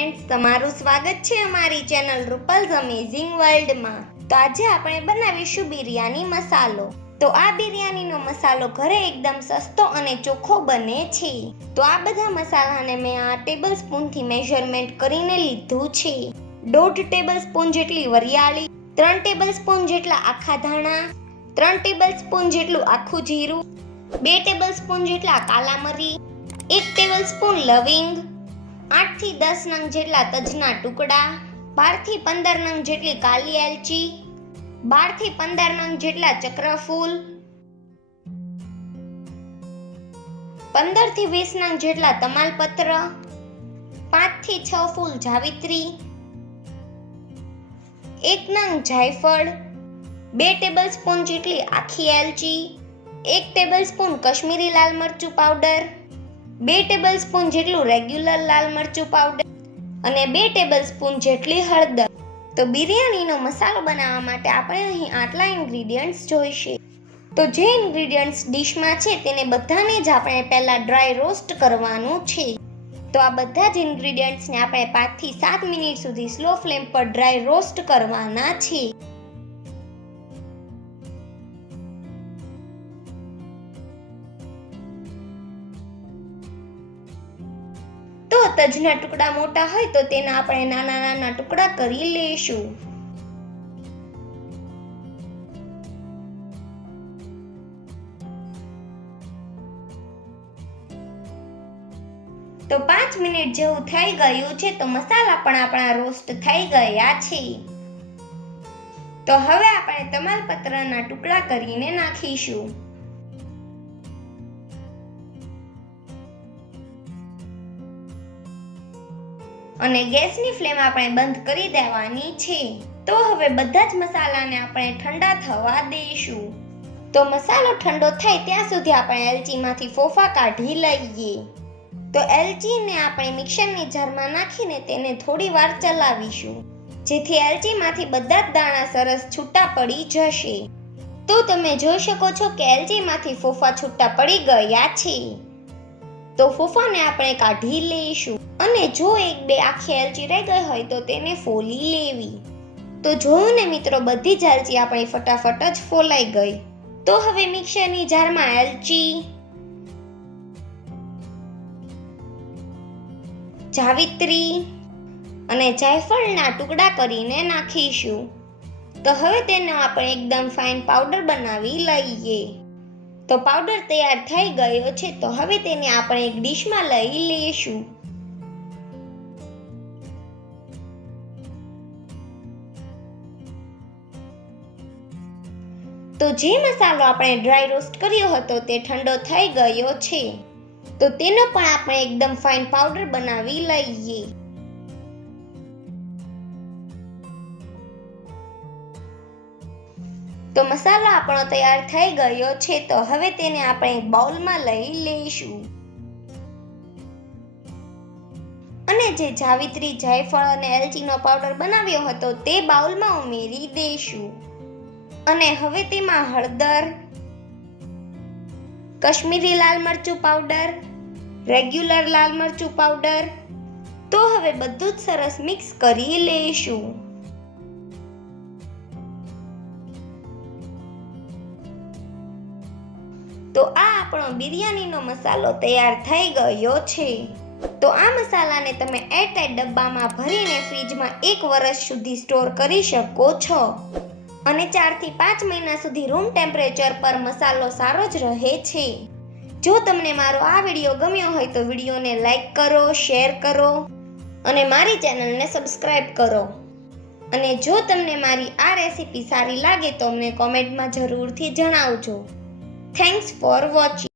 Friends, તમારું સ્વાગત છે અમારી ચેનલ રૂપલ્સ અમેઝિંગ વર્લ્ડમાં। તો આજે આપણે બનાવીશું બિરયાની મસાલો। તો આ બિરયાનીનો મસાલો ઘરે એકદમ સસ્તો અને ચોખ્ખો બને છે। તો આ બધા મસાલાને મેં આ ટેબલ સ્પૂનથી મેઝરમેન્ટ કરીને લીધું છે। 1.5 ટેબલ સ્પૂન જેટલી વરિયાળી, 3 ટેબલ સ્પૂન જેટલા આખા ધાણા, 3 ટેબલ સ્પૂન જેટલું આખું જીરું, 2 ટેબલ સ્પૂન જેટલા કાલા મરી, 1 ટેબલ સ્પૂન લવિંગ, 8 થી 10 નંગ જેટલા તજના ટુકડા, 12 થી 15 નંગ જેટલી કાલી એલચી, 12 થી 15 નંગ જેટલા ચક્રફૂલ, 15 થી 20 નંગ જેટલા તમાલપત્ર, 5 થી 6 ફૂલ જાવિત્રી, 1 નંગ જાયફળ, 2 ટેબલ સ્પૂન જેટલી આખી એલચી, 1 ટેબલ સ્પૂન કશ્મીરી લાલ મરચું પાવડર, 2 ટેબલ સ્પૂન જેટલું રેગ્યુલર લાલ મરચું પાવડર અને 2 ટેબલ સ્પૂન જેટલી હળદર। તો બિરયાનીનો મસાલો બનાવવા માટે આપણે અહીં આટલા ઇન્ગ્રેડિયન્ટ્સ જોઈશે। તો જે ઇન્ગ્રેડિયન્ટ્સ ડીશમાં છે તેને બધાને જ આપણે પહેલા ડ્રાય રોસ્ટ કરવાનું છે। તો આ બધા જ ઇન્ગ્રેડિયન્ટ્સને આપણે 5 થી 7 મિનિટ સુધી સ્લો ફ્લેમ પર ડ્રાય રોસ્ટ કરવાના છે। તો તજના ટુકડા મોટા હોય તો તેના આપણે નાના નાના ટુકડા કરી લેશું। તો 5 મિનિટ જેવું થઈ ગયું છે તો મસાલા પણ આપણા રોસ્ટ થઈ ગયા છે। તો હવે આપણે તમાલપત્રના ટુકડા કરીને નાખીશું। અને ગેસની ફ્લેમ આપણે બંધ કરી દેવાની છે। તો હવે બધા જ મસાલાને આપણે ઠંડા થવા દઈશું। તો મસાલો ઠંડો થાય ત્યાં સુધી આપણે એલચીમાંથી ફોફા કાઢી લઈએ। તો એલચીને આપણે મિક્સરની જારમાં નાખીને તેને થોડી વાર ચલાવીશું, જેથી એલચીમાંથી બધા જ દાણા સરસ છૂટા પડી જશે। તો તમે જોઈ શકો છો કે એલચીમાંથી ફોફા છૂટા પડી ગયા છે। તો ફોફાને આપણે કાઢી લઈશું અને જો 1-2 આખી એલચી રહી ગઈ હોય તો તેને ફોલી લેવી। તો જોયું ને મિત્રો, બધી જ એલચી આપણી ફટાફટ જ ફોલાઈ ગઈ। તો હવે મિક્સરની જારમાં એલચી, જાવિત્રી અને જાયફળના ટુકડા કરીને નાખીશું। તો હવે તેનો આપણે એકદમ ફાઇન પાવડર બનાવી લઈએ। તો પાવડર તૈયાર થઈ ગયો છે તો હવે તેને આપણે એક ડીશમાં લઈ લઈશું। તો જે મસાલો આપણે ડ્રાય રોસ્ટ કર્યો હતો તે ઠંડો થઈ ગયો છે, તો તેનો પણ આપણે એકદમ ફાઇન પાવડર બનાવી લઈએ। તો મસાલો આપણો તૈયાર થઈ ગયો છે તો હવે તેને આપણે એક બાઉલમાં લઈ લઈશું અને જે જાવિત્રી, જાયફળ અને એલચીનો પાવડર બનાવ્યો હતો તે બાઉલમાં ઉમેરી દઈશું। અને હવે તેમાં હળદર, કશ્મીરી લાલ મરચું પાવડર, રેગ્યુલર લાલ મરચું પાવડર, તો હવે બધું જ સરસ મિક્સ કરી લઈશું। તો આ આપણો બિરયાનીનો મસાલો તૈયાર થઈ ગયો છે। તો આ મસાલાને તમે એરટાઇટ ડબ્બામાં ભરીને ફ્રીજમાં 1 વર્ષ સુધી સ્ટોર કરી શકો છો અને 4 થી 5 મહિના સુધી રૂમ ટેમ્પરેચર પર મસાલો સારો જ રહે છે। જો તમને મારો આ વિડીયો ગમ્યો હોય તો વિડીયોને લાઈક કરો, શેર કરો અને મારી ચેનલને સબસ્ક્રાઇબ કરો। અને જો તમને મારી આ રેસીપી સારી લાગે તો અમને કોમેન્ટમાં જરૂરથી જણાવજો। Thanks for watching.